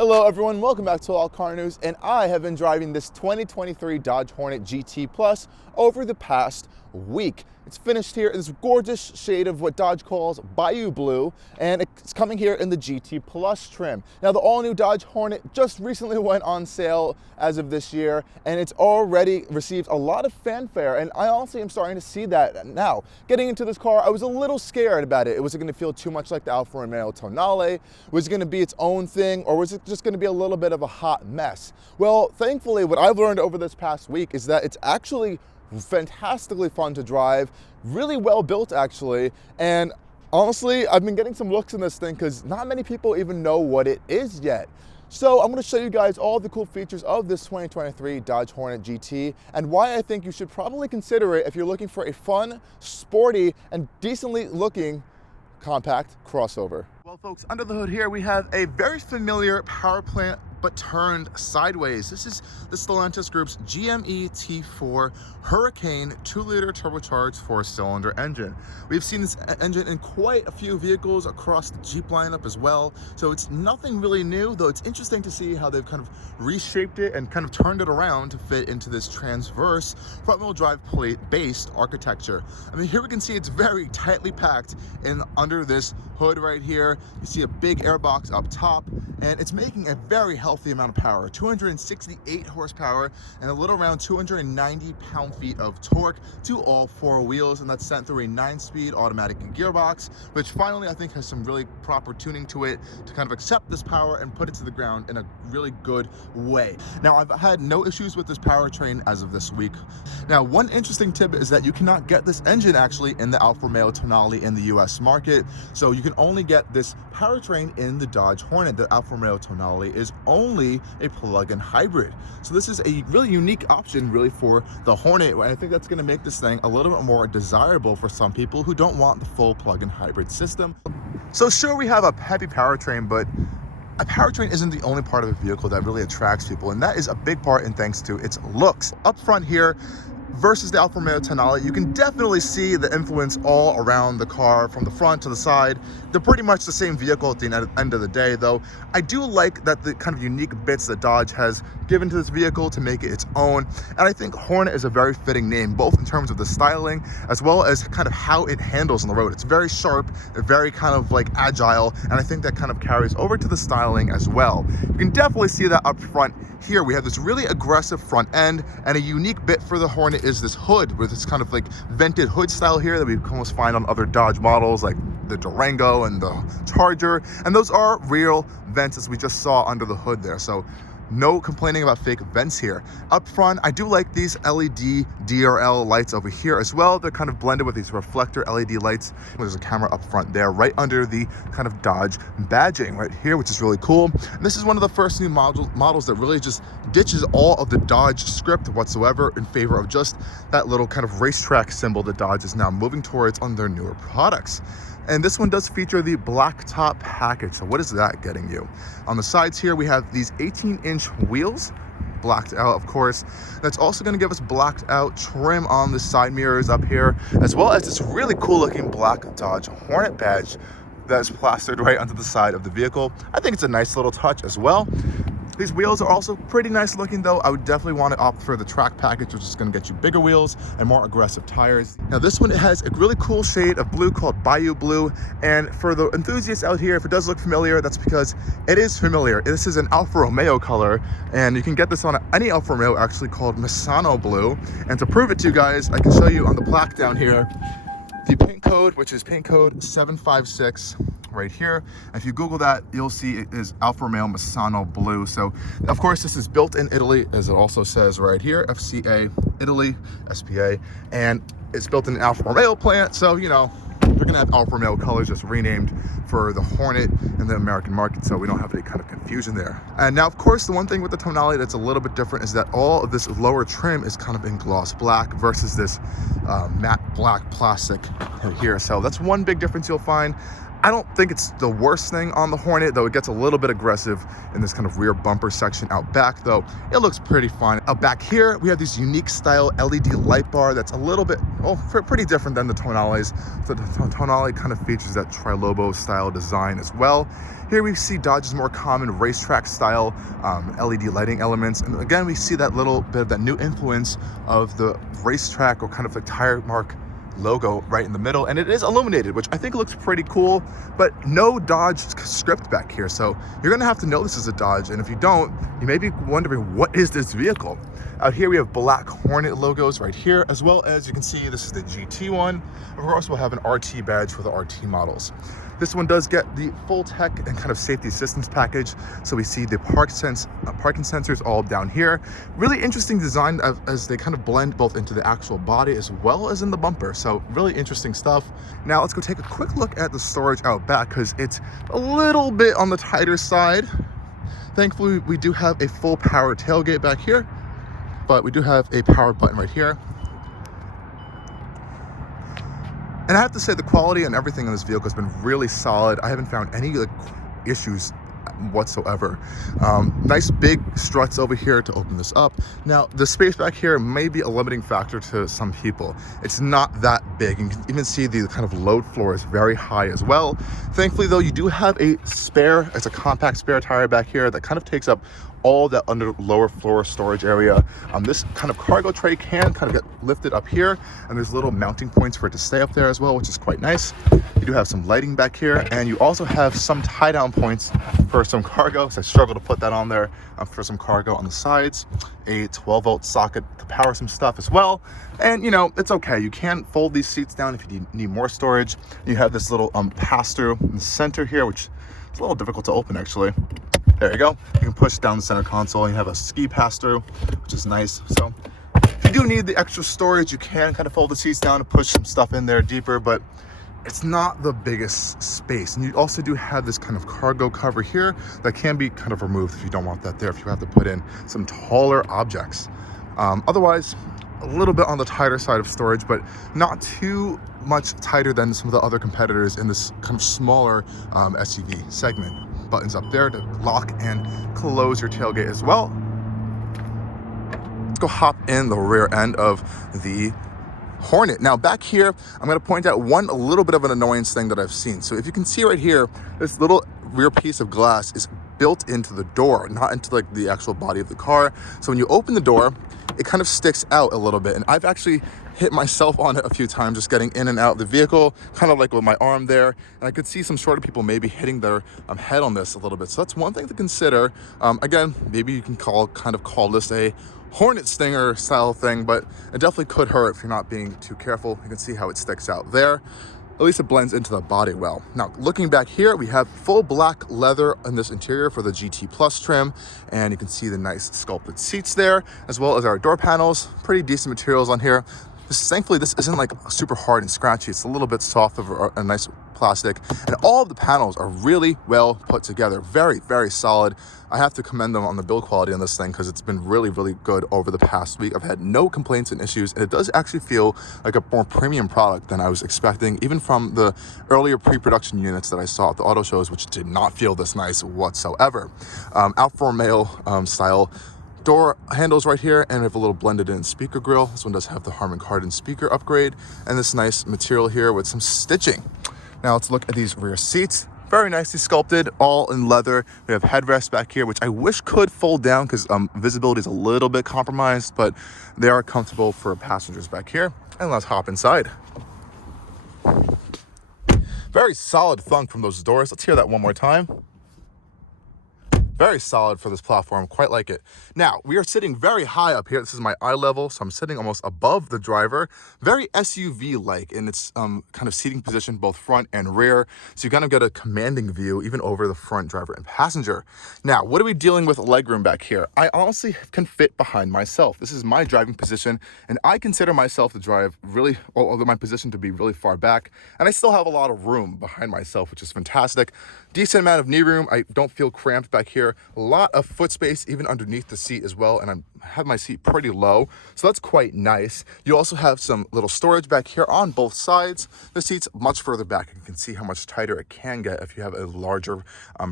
Hello everyone, welcome back to Allcarnews, and I have been driving this 2023 Dodge Hornet GT Plus over the past week. It's finished here in this gorgeous shade of what Dodge calls Bayou Blue, and it's coming here in the GT Plus trim. Now, the all-new Dodge Hornet just recently went on sale as of this year, and it's already received a lot of fanfare, and I honestly am starting to see that now. Getting into this car, I was a little scared about it. Was it going to feel too much like the Alfa Romeo Tonale? Was it going to be its own thing, or was it just going to be a little bit of a hot mess? Well, thankfully, what I've learned over this past week is that it's actually fantastically fun to drive, really well built actually, and honestly, I've been getting some looks in this thing because not many people even know what it is yet. So I'm going to show you guys all the cool features of this 2023 Dodge Hornet GT and why I think you should probably consider it if you're looking for a fun, sporty, and decently looking compact crossover. Well folks, under the hood here we have a very familiar power plant but turned sideways. This is the Stellantis Group's GME T4 Hurricane 2-liter turbocharged 4-cylinder engine. We've seen this engine in quite a few vehicles across the Jeep lineup as well, so it's nothing really new, though it's interesting to see how they've kind of reshaped it and kind of turned it around to fit into this transverse front-wheel drive plate-based architecture. I mean, here we can see it's very tightly packed in under this hood right here. You see a big airbox up top, and it's making a very healthy amount of power, 268 horsepower and a little around 290 pound-feet of torque to all four wheels, and that's sent through a 9-speed automatic gearbox, which finally I think has some really proper tuning to it to kind of accept this power and put it to the ground in a really good way. Now, I've had no issues with this powertrain as of this week. Now, one interesting tip is that you cannot get this engine actually in the Alfa Romeo Tonale in the US market, so you can only get this powertrain in the Dodge Hornet. The Alfa Romeo Tonale is only a plug-in hybrid. So this is a really unique option really for the Hornet, and I think that's going to make this thing a little bit more desirable for some people who don't want the full plug-in hybrid system. So sure, we have a heavy powertrain, but a powertrain isn't the only part of a vehicle that really attracts people, and that is a big part in thanks to its looks. Up front here, versus the Alfa Romeo Tonale, you can definitely see the influence all around the car, from the front to the side. They're pretty much the same vehicle at the end of the day, though I do like that the kind of unique bits that Dodge has given to this vehicle to make it its own, and I think Hornet is a very fitting name, both in terms of the styling as well as kind of how it handles on the road. It's very sharp, very kind of like agile, and I think that kind of carries over to the styling as well. You can definitely see that up front here. We have this really aggressive front end, and a unique bit for the Hornet is this hood with this kind of like vented hood style here that we can almost find on other Dodge models like the Durango and the Charger, and those are real vents as we just saw under the hood there, so no complaining about fake vents here. Up front, I do like these LED DRL lights over here as well. They're kind of blended with these reflector LED lights. There's a camera up front there, right under the kind of Dodge badging right here, which is really cool. And this is one of the first new models that really just ditches all of the Dodge script whatsoever in favor of just that little kind of racetrack symbol that Dodge is now moving towards on their newer products. And this one does feature the Blacktop package. So what is that getting you? On the sides here, we have these 18-inch wheels, blacked out, of course. That's also going to give us blacked out trim on the side mirrors up here, as well as this really cool looking black Dodge Hornet badge that's plastered right onto the side of the vehicle. I think it's a nice little touch as well. These wheels are also pretty nice looking, though. I would definitely want to opt for the track package, which is going to get you bigger wheels and more aggressive tires. Now this one, it has a really cool shade of blue called Bayou Blue, and for the enthusiasts out here, if it does look familiar, that's because it is familiar. This is an Alfa Romeo color, and you can get this on any Alfa Romeo actually, called Misano Blue. And to prove it to you guys, I can show you on the plaque down here the paint code, which is paint code 756 right here. If you Google that, you'll see it is Alfa Romeo Misano Blue. So of course this is built in Italy, as it also says right here, FCA Italy, SPA, and it's built in an Alfa Romeo plant, so you know they're gonna have Alfa Romeo colors just renamed for the Hornet in the American market, so we don't have any kind of confusion there. And now, of course, the one thing with the Tonale that's a little bit different is that all of this lower trim is kind of in gloss black versus this matte black plastic here. So that's one big difference you'll find. I don't think it's the worst thing on the Hornet, though it gets a little bit aggressive in this kind of rear bumper section. Out back, though, it looks pretty fine. Out back here, we have this unique style LED light bar that's a little bit, pretty different than the Tonales. So the Tonale kind of features that tri-lobo style design as well. Here we see Dodge's more common racetrack style LED lighting elements. And again, we see that little bit of that new influence of the racetrack or kind of the tire mark logo right in the middle, and it is illuminated, which I think looks pretty cool, but no Dodge script back here, so you're gonna have to know this is a Dodge, and if you don't, you may be wondering, what is this vehicle? Out here we have black Hornet logos right here, as well as you can see this is the GT one. Of course, we'll have an RT badge for the RT models. This one does get the full tech and kind of safety assistance package. So we see the parking sensors all down here. Really interesting design as they kind of blend both into the actual body as well as in the bumper. So really interesting stuff. Now let's go take a quick look at the storage out back, because it's a little bit on the tighter side. Thankfully, we do have a full power tailgate back here, but we do have a power button right here. And I have to say the quality and everything in this vehicle has been really solid. I haven't found any issues whatsoever. Nice big struts over here to open this up. Now the space back here may be a limiting factor to some people. It's not that big. You can even see the kind of load floor is very high as well. Thankfully though, you do have a spare, it's a compact spare tire back here that kind of takes up all that under lower floor storage area. This kind of cargo tray can kind of get lifted up here, and there's little mounting points for it to stay up there as well, which is quite nice. You do have some lighting back here, and you also have some tie down points for some cargo, so I struggle to put that on there, for some cargo on the sides. A 12-volt socket to power some stuff as well. And you know, it's okay, you can fold these seats down if you need more storage. You have this little pass-through in the center here, which is a little difficult to open actually. There you go. You can push down the center console and you have a ski pass-through, which is nice. So if you do need the extra storage, you can kind of fold the seats down and push some stuff in there deeper, but it's not the biggest space. And you also do have this kind of cargo cover here that can be kind of removed if you don't want that there, if you have to put in some taller objects. Otherwise, a little bit on the tighter side of storage, but not too much tighter than some of the other competitors in this kind of smaller SUV segment. Buttons up there to lock and close your tailgate as well. Let's go hop in the rear end of the Hornet. Now back here, I'm going to point out a little bit of an annoyance thing that I've seen. So if you can see right here, this little rear piece of glass is built into the door, not into like the actual body of the car. So when you open the door, it kind of sticks out a little bit, and I've actually hit myself on it a few times just getting in and out of the vehicle, kind of like with my arm there, and I could see some shorter people maybe hitting their head on this a little bit. So that's one thing to consider. Again, maybe you can call this a Hornet Stinger style thing, but it definitely could hurt if you're not being too careful. You can see how it sticks out there. At least it blends into the body well. Now, looking back here, we have full black leather in this interior for the GT Plus trim, and you can see the nice sculpted seats there, as well as our door panels. Pretty decent materials on here. Thankfully, this isn't like super hard and scratchy. It's a little bit soft of a nice plastic, and all of the panels are really well put together. Very, very solid. I have to commend them on the build quality on this thing, because it's been really, really good over the past week. I've had no complaints and issues, and it does actually feel like a more premium product than I was expecting, even from the earlier pre-production units that I saw at the auto shows, which did not feel this nice whatsoever. Alfa Romeo style door handles right here, and we have a little blended in speaker grill. This one does have the Harman Kardon speaker upgrade, and this nice material here with some stitching. Now let's look at these rear seats. Very nicely sculpted, all in leather. We have headrests back here, which I wish could fold down because visibility is a little bit compromised, but they are comfortable for passengers back here. And let's hop inside. Very solid thunk from those doors. Let's hear that one more time. Very solid for this platform, quite like it. Now, we are sitting very high up here. This is my eye level, so I'm sitting almost above the driver. Very SUV-like in its kind of seating position, both front and rear. So you kind of get a commanding view, even over the front driver and passenger. Now, what are we dealing with legroom back here? I honestly can fit behind myself. This is my driving position, and I consider myself to drive really, although my position to be really far back, and I still have a lot of room behind myself, which is fantastic. Decent amount of knee room. I don't feel cramped back here. here. A lot of foot space even underneath the seat as well, and I have my seat pretty low, so that's quite nice. You also have some little storage back here on both sides. The seat's much further back. You can see how much tighter it can get if you have a larger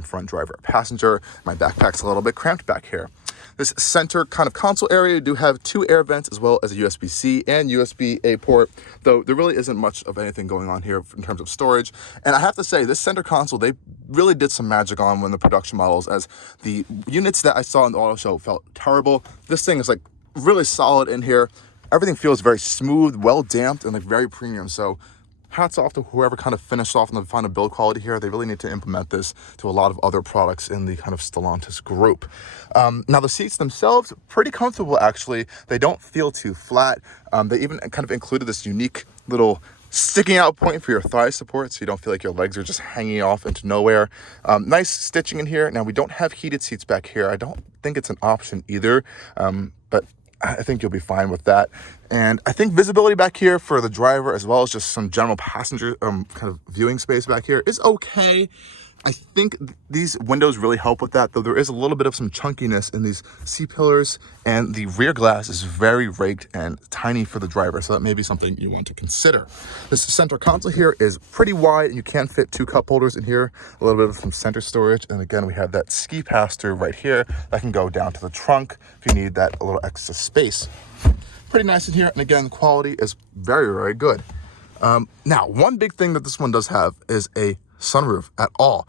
front driver or passenger. My backpack's a little bit cramped back here. This center kind of console area, you do have 2 air vents as well as a USB-C and USB-A port, though there really isn't much of anything going on here in terms of storage. And I have to say, this center console, they really did some magic on when the production models, as the units that I saw in the auto show felt terrible. This thing is like really solid in here. Everything feels very smooth, well damped, and like very premium. So hats off to whoever kind of finished off on the final build quality here. They really need to implement this to a lot of other products in the kind of Stellantis group. Now the seats themselves, pretty comfortable actually. They don't feel too flat. They even kind of included this unique little sticking out point for your thigh support, so you don't feel like your legs are just hanging off into nowhere. Nice stitching in here. Now we don't have heated seats back here. I don't think it's an option either, but I think you'll be fine with that. And I think visibility back here for the driver, as well as just some general passenger kind of viewing space back here, is okay. I think these windows really help with that, though there is a little bit of some chunkiness in these C-pillars, and the rear glass is very raked and tiny for the driver, so that may be something you want to consider. This center console here is pretty wide, and you can fit 2 cup holders in here, a little bit of some center storage, and again, we have that ski pass through right here that can go down to the trunk if you need that a little extra space. Pretty nice in here, and again, the quality is very, very good. Now, one big thing that this one does have is a sunroof at all.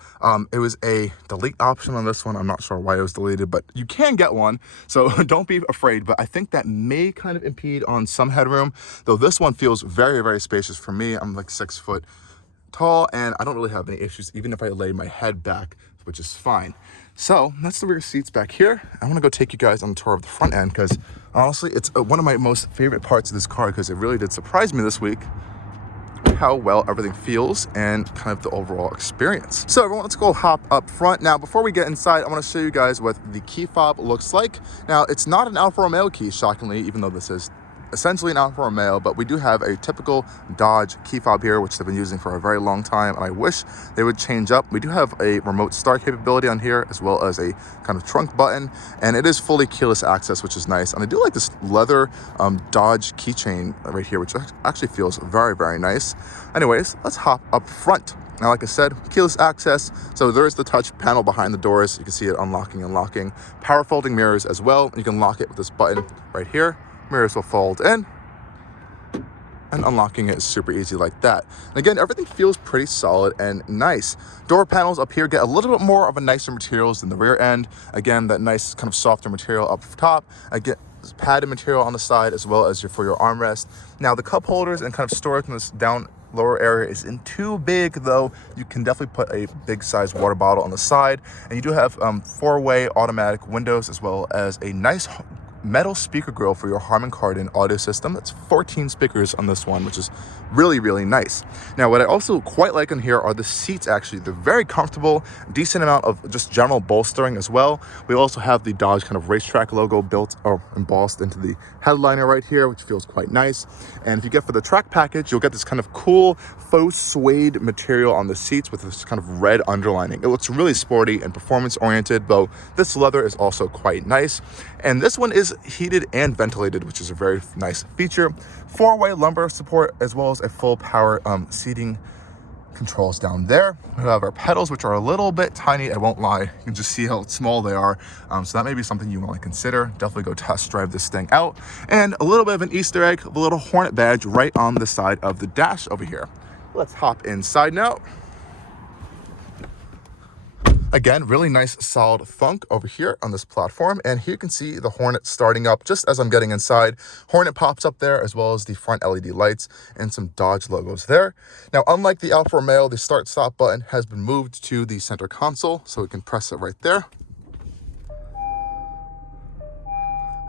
It was a delete option on this one. I'm not sure why it was deleted, but you can get one, so don't be afraid. But I think that may kind of impede on some headroom, though this one feels very, very spacious for me. I'm like 6 foot tall, and I don't really have any issues even if I lay my head back, which is fine. So that's the rear seats back here. I want to go take you guys on a tour of the front end, because honestly, it's one of my most favorite parts of this car, because it really did surprise me this week how well everything feels and kind of the overall experience. So everyone, let's go hop up front. Now, before we get inside, I want to show you guys what the key fob looks like. Now, it's not an Alfa Romeo key, shockingly, even though this is essentially an Alfa Romeo, but we do have a typical Dodge key fob here, which they've been using for a very long time, and I wish they would change up. We do have a remote start capability on here, as well as a kind of trunk button, and it is fully keyless access, which is nice. And I do like this leather Dodge keychain right here, which actually feels very, very nice. Anyways, let's hop up front. Now, like I said, keyless access, so there is the touch panel behind the doors. You can see it unlocking and locking. Power folding mirrors as well. You can lock it with this button right here. Mirrors will fold in, and unlocking it is super easy like that. And again, everything feels pretty solid and nice. Door panels up here get a little bit more of a nicer materials than the rear end. Again, that nice kind of softer material up top. Again, padded material on the side, as well as for your armrest. Now, the cup holders and kind of storage in this down lower area isn't too big, though you can definitely put a big size water bottle on the side. And you do have 4-way automatic windows, as well as a nice metal speaker grill for your Harman Kardon audio system. That's 14 speakers on this one, which is really, really nice. Now, what I also quite like in here are the seats. Actually, they're very comfortable, decent amount of just general bolstering as well. We also have the Dodge kind of racetrack logo built or embossed into the headliner right here, which feels quite nice. And if you get for the track package, you'll get this kind of cool faux suede material on the seats with this kind of red underlining. It looks really sporty and performance oriented, though this leather is also quite nice. And this one is heated and ventilated, which is a very nice feature. 4-way lumbar support, as well as a full power seating controls down there. We have our pedals, which are a little bit tiny, I won't lie. You can just see how small they are. So that may be something you want to consider. Definitely go test drive this thing out. And a little bit of an Easter egg, a little Hornet badge right on the side of the dash over here. Let's hop inside now. Again, really nice solid thunk over here on this platform. And here you can see the Hornet starting up just as I'm getting inside. Hornet pops up there, as well as the front LED lights and some Dodge logos there. Now, unlike the Alfa Romeo, the start stop button has been moved to the center console, so we can press it right there.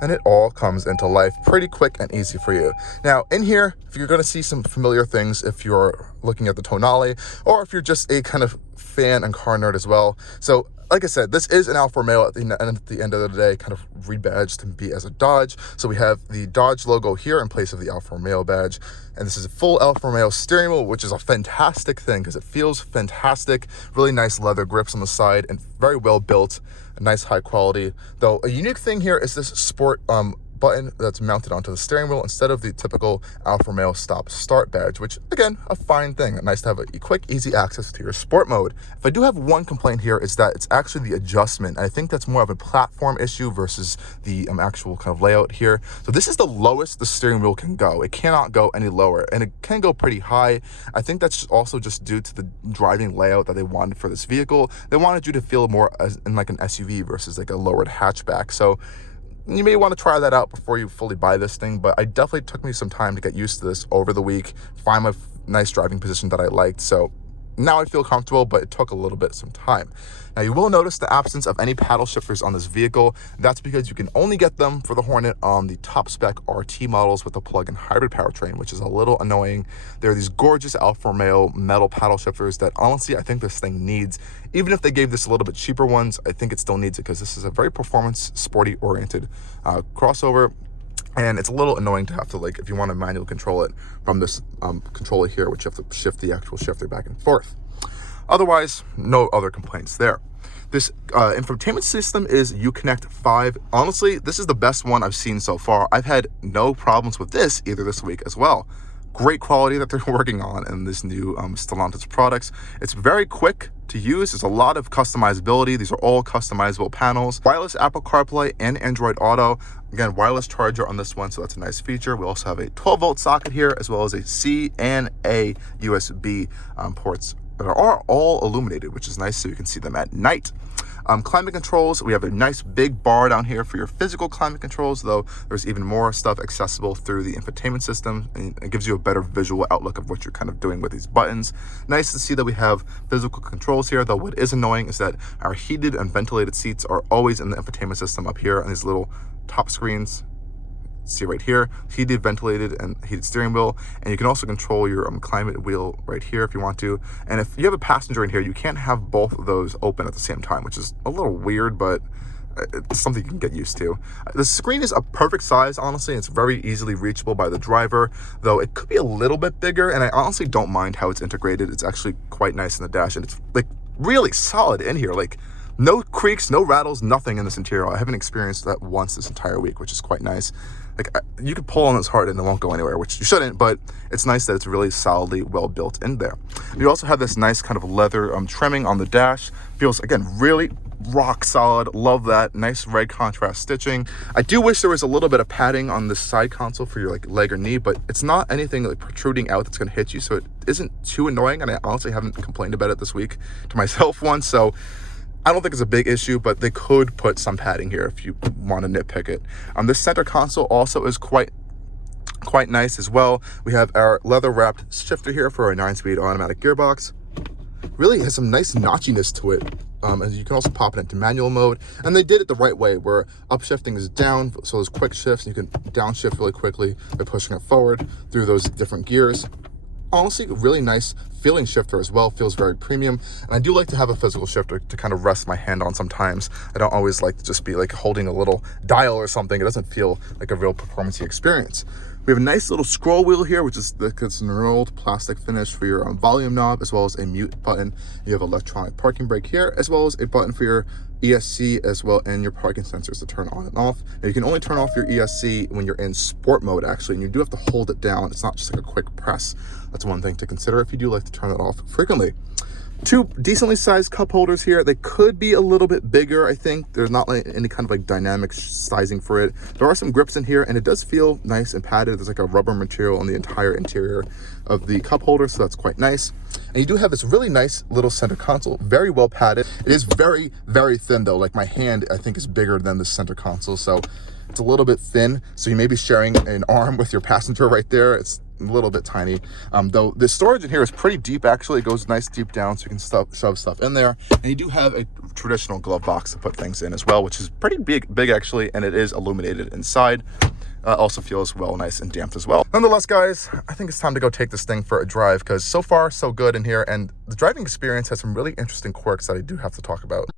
And it all comes into life pretty quick and easy for you. Now, in here, if you're gonna see some familiar things, if you're looking at the Tonale, or if you're just a kind of fan and car nerd as well. So like I said, this is an Alfa Romeo at the end of the day, kind of rebadged to be as a Dodge. So we have the Dodge logo here in place of the Alfa Romeo badge. And this is a full Alfa Romeo steering wheel, which is a fantastic thing because it feels fantastic. Really nice leather grips on the side and very well built, a nice high quality. Though a unique thing here is this sport button that's mounted onto the steering wheel instead of the typical Alfa Romeo stop-start badge, which again, a fine thing. Nice to have a quick, easy access to your sport mode. If I do have one complaint here, is that it's actually the adjustment. I think that's more of a platform issue versus the actual kind of layout here. So this is the lowest the steering wheel can go. It cannot go any lower, and it can go pretty high. I think that's also just due to the driving layout that they wanted for this vehicle. They wanted you to feel more as in like an SUV versus like a lowered hatchback. So you may want to try that out before you fully buy this thing, but it definitely took me some time to get used to this over the week, find my nice driving position that I liked. So now I feel comfortable, but it took a little bit some time. Now you will notice the absence of any paddle shifters on this vehicle. That's because you can only get them for the Hornet on the top spec RT models with the plug-in hybrid powertrain, which is a little annoying. There are these gorgeous Alfa Romeo metal paddle shifters that honestly I think this thing needs. Even if they gave this a little bit cheaper ones, I think it still needs it because this is a very performance sporty oriented crossover. And it's a little annoying to have to, like, if you want to manually control it from this controller here, which you have to shift the actual shifter back and forth. Otherwise, no other complaints there. This infotainment system is Uconnect 5. Honestly, this is the best one I've seen so far. I've had no problems with this either this week as well. Great quality that they're working on in this new Stellantis products. It's very quick to use. There's a lot of customizability. These are all customizable panels. Wireless Apple CarPlay and Android Auto. Again, wireless charger on this one, so that's a nice feature. We also have a 12-volt socket here, as well as a C and A USB ports that are all illuminated, which is nice so you can see them at night. Climate controls, we have a nice big bar down here for your physical climate controls, though there's even more stuff accessible through the infotainment system, and it gives you a better visual outlook of what you're kind of doing with these buttons. Nice to see that we have physical controls here, though what is annoying is that our heated and ventilated seats are always in the infotainment system up here on these little top screens. See right here, heated, ventilated, and heated steering wheel. And you can also control your climate wheel right here if you want to. And if you have a passenger in here, you can't have both of those open at the same time, which is a little weird, but it's something you can get used to. The screen is a perfect size, honestly. It's very easily reachable by the driver, though it could be a little bit bigger, and I honestly don't mind how it's integrated. It's actually quite nice in the dash, and it's like really solid in here. Like, no creaks, no rattles, nothing in this interior. I haven't experienced that once this entire week, which is quite nice. Like, you could pull on this hard and it won't go anywhere, which you shouldn't, but it's nice that it's really solidly well built in there. You also have this nice kind of leather trimming on the dash. Feels, again, really rock solid. Love that. Nice red contrast stitching. I do wish there was a little bit of padding on the side console for your like leg or knee, but it's not anything like protruding out that's going to hit you, so it isn't too annoying, and I honestly haven't complained about it this week to myself once, so I don't think it's a big issue, but they could put some padding here if you want to nitpick it. This center console also is quite nice as well. We have our leather wrapped shifter here for our 9-speed automatic gearbox. Really has some nice notchiness to it. And you can also pop it into manual mode, and they did it the right way where upshifting is down, so there's quick shifts, and you can downshift really quickly by pushing it forward through those different gears. Honestly, really nice feeling shifter as well. Feels very premium, and I do like to have a physical shifter to kind of rest my hand on sometimes. I don't always like to just be like holding a little dial or something. It doesn't feel like a real performance experience. We have a nice little scroll wheel here, which is it's an rolled plastic finish for your volume knob, as well as a mute button. You have electronic parking brake here, as well as a button for your ESC, as well, and your parking sensors to turn on and off. Now, you can only turn off your ESC when you're in sport mode, actually, and you do have to hold it down. It's not just like a quick press. That's one thing to consider if you do like to turn it off frequently. Two decently sized cup holders here. They could be a little bit bigger, I think. There's not like any kind of like dynamic sizing for it. There are some grips in here, and it does feel nice and padded. There's like a rubber material on the entire interior of the cup holder, so that's quite nice. And you do have this really nice little center console, very well padded. It is very, very thin though. Like, my hand, I think, is bigger than the center console, so it's a little bit thin. So you may be sharing an arm with your passenger right there. It's a little bit tiny, though the storage in here is pretty deep. Actually, it goes nice deep down, so you can shove stuff in there. And you do have a traditional glove box to put things in as well, which is pretty big actually, and it is illuminated inside. also feels well, nice and damped as well. Nonetheless, guys, I think it's time to go take this thing for a drive, because so far so good in here, and the driving experience has some really interesting quirks that I do have to talk about.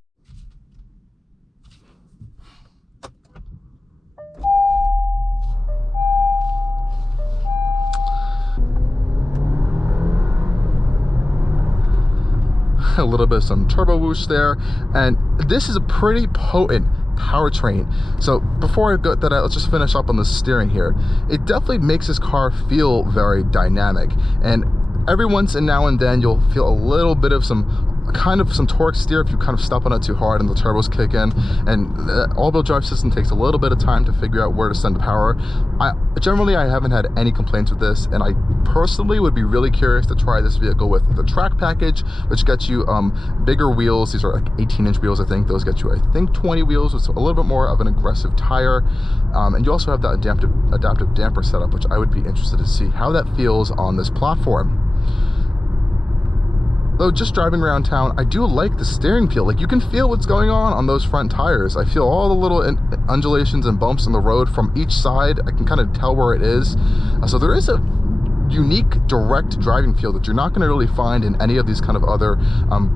A little bit of some turbo whoosh there, and this is a pretty potent powertrain. So before I go that, let's just finish up on the steering here. It definitely makes this car feel very dynamic, and every once and now and then you'll feel a little bit of some torque steer if you kind of step on it too hard and the turbos kick in, and the all-wheel drive system takes a little bit of time to figure out where to send the power. Generally I haven't had any complaints with this, and I personally would be really curious to try this vehicle with the track package, which gets you bigger wheels. These are like 18-inch wheels, I think. Those get you, I think, 20 wheels with a little bit more of an aggressive tire, and you also have that adaptive damper setup, which I would be interested to see how that feels on this platform. Though just driving around town, I do like the steering feel. Like, you can feel what's going on those front tires. I feel all the little undulations and bumps on the road from each side. I can kind of tell where it is. So there is a unique direct driving feel that you're not going to really find in any of these kind of other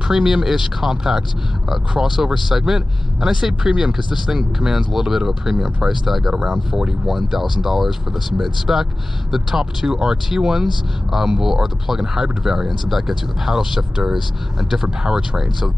premium-ish compact crossover segment. And I say premium because this thing commands a little bit of a premium price tag at around $41,000 for this mid-spec. The top two RT ones are the plug-in hybrid variants, and that gets you the paddle shifters and different powertrains. So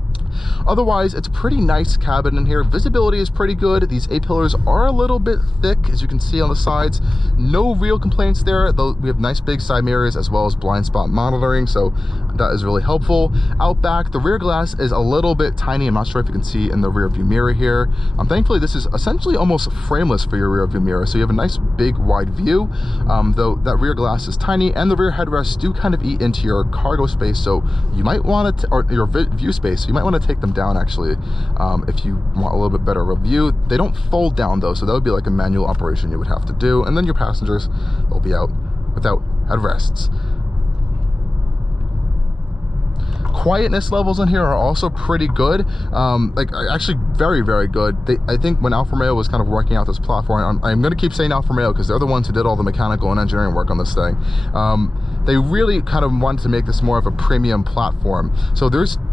otherwise, it's a pretty nice cabin in here. Visibility is pretty good. These A-pillars are a little bit thick, as you can see on the sides. No real complaints there, though we have nice big side mirrors as well as blind spot monitoring, so that is really helpful. Out back, the rear glass is a little bit tiny. I'm not sure if you can see in the rear view mirror here. Thankfully, this is essentially almost frameless for your rear view mirror, so you have a nice big wide view, though that rear glass is tiny, and the rear headrests do kind of eat into your cargo space, so you might want to, or your view space, so you might want to take them down actually if you want a little bit better of a view. They don't fold down though, so that would be like a manual operation you would have to do, and then your passengers will be out without headrests. Quietness levels in here are also pretty good, like actually very, very good. I think when Alfa Romeo was kind of working out this platform, I'm going to keep saying Alfa Romeo because they're the ones who did all the mechanical and engineering work on this thing. They really kind of wanted to make this more of a premium platform. So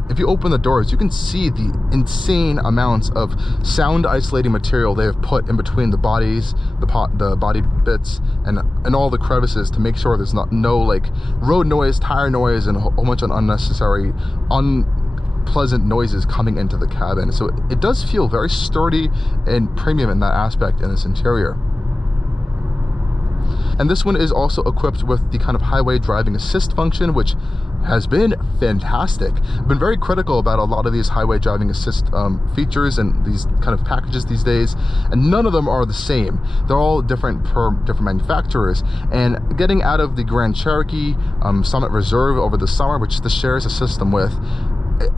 if you open the doors, you can see the insane amounts of sound isolating material they have put in between the bodies, the body bits, and all the crevices to make sure there's no like road noise, tire noise, and a whole bunch of unnecessary, unpleasant noises coming into the cabin. So it does feel very sturdy and premium in that aspect in this interior. And this one is also equipped with the kind of highway driving assist function, which has been fantastic. I've been very critical about a lot of these highway driving assist features and these kind of packages these days, and none of them are the same. They're all different per different manufacturers. And getting out of the Grand Cherokee Summit Reserve over the summer, which this shares a system with,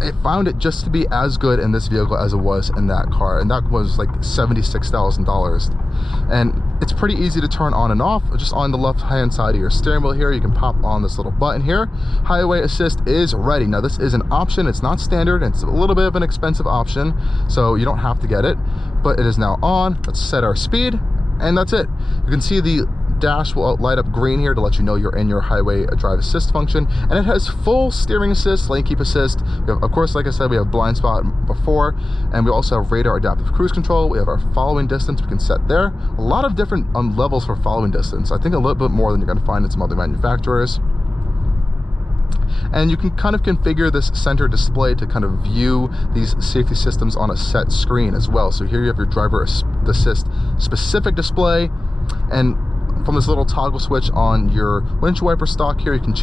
I found it just to be as good in this vehicle as it was in that car, and that was like $76,000. And it's pretty easy to turn on and off. Just on the left hand side of your steering wheel here, you can pop on this little button here. Highway assist is ready. Now this is an option, it's not standard, it's a little bit of an expensive option, so you don't have to get it, but it is now on. Let's set our speed, and that's it. You can see the dash will light up green here to let you know you're in your highway drive assist function, and it has full steering assist, lane keep assist. We have, of course, like I said, we have blind spot before, and we also have radar adaptive cruise control. We have our following distance we can set there. A lot of different levels for following distance. I think a little bit more than you're going to find in some other manufacturers. And you can kind of configure this center display to kind of view these safety systems on a set screen as well. So here you have your driver assist specific display, and from this little toggle switch on your windshield wiper stock here, you can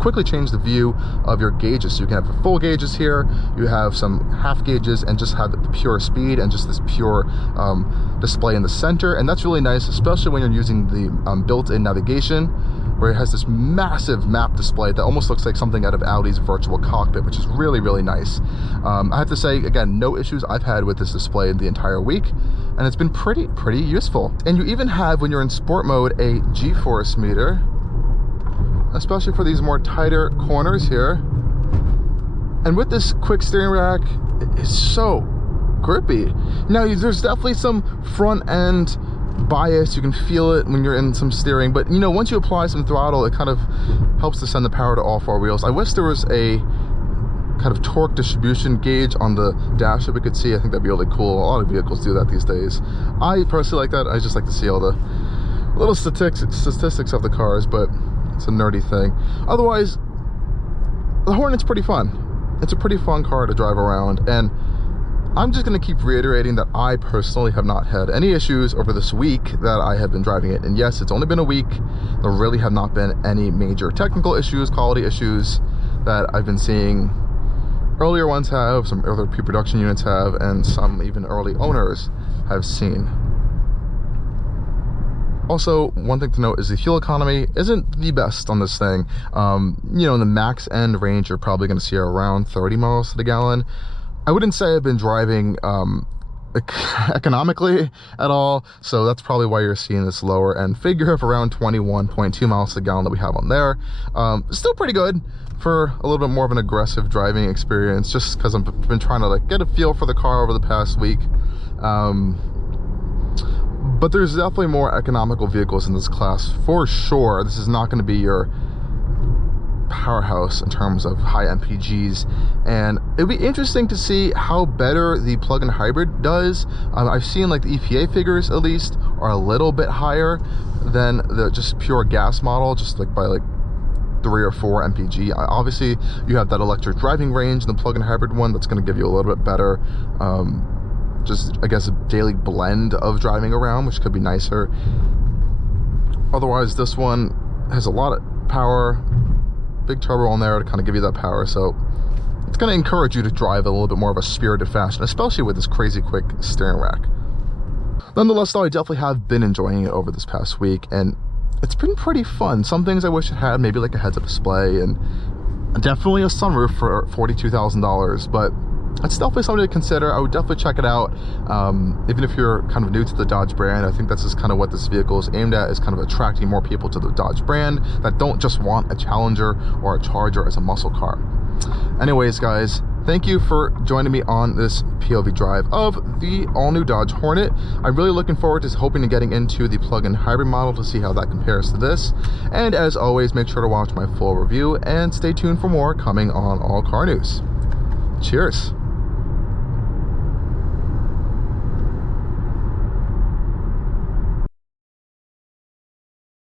quickly change the view of your gauges. So you can have the full gauges here, you have some half gauges, and just have the pure speed and just this pure display in the center. And that's really nice, especially when you're using the built-in navigation, where it has this massive map display that almost looks like something out of Audi's virtual cockpit, which is really, really nice. I have to say, again, no issues I've had with this display the entire week, and it's been pretty useful. And you even have, when you're in sport mode, a G-force meter, especially for these more tighter corners here. And with this quick steering rack, it's so grippy. Now, there's definitely some front end bias. You can feel it when you're in some steering, but you know, once you apply some throttle, it kind of helps to send the power to all four wheels. I wish there was a kind of torque distribution gauge on the dash that we could see. I think that'd be really cool. A lot of vehicles do that these days. I personally like that. I just like to see all the little statistics of the cars, but it's a nerdy thing. Otherwise, the Hornet's pretty fun. It's a pretty fun car to drive around, and I'm just going to keep reiterating that I personally have not had any issues over this week that I have been driving it. And yes, it's only been a week. There really have not been any major technical issues, quality issues that I've been seeing. Earlier ones have, some other pre-production units have, and some even early owners have seen. Also, one thing to note is the fuel economy isn't the best on this thing. You know, in the max end range, you're probably going to see around 30 miles to the gallon. I wouldn't say I've been driving economically at all, so that's probably why you're seeing this lower end figure of around 21.2 miles to the gallon that we have on there. Still pretty good for a little bit more of an aggressive driving experience, just because I've been trying to like get a feel for the car over the past week. But there's definitely more economical vehicles in this class for sure. This is not going to be your powerhouse in terms of high MPGs, and it'd be interesting to see how better the plug-in hybrid does. I've seen like the EPA figures at least are a little bit higher than the just pure gas model, just like by like 3 or 4 MPG. Obviously you have that electric driving range in the plug-in hybrid one that's going to give you a little bit better just I guess a daily blend of driving around, which could be nicer. Otherwise, this one has a lot of power, big turbo on there to kind of give you that power, so it's going to encourage you to drive a little bit more of a spirited fashion, especially with this crazy quick steering rack. Nonetheless though, I definitely have been enjoying it over this past week, and it's been pretty fun. Some things I wish it had, maybe like a heads-up display and definitely a sunroof for $42,000, but it's definitely something to consider. I would definitely check it out. Even if you're kind of new to the Dodge brand, I think that's just kind of what this vehicle is aimed at, is kind of attracting more people to the Dodge brand that don't just want a Challenger or a Charger as a muscle car. Anyways, guys, thank you for joining me on this POV drive of the all-new Dodge Hornet. I'm really looking forward to hoping to getting into the plug-in hybrid model to see how that compares to this. And as always, make sure to watch my full review and stay tuned for more coming on Allcarnews. Cheers.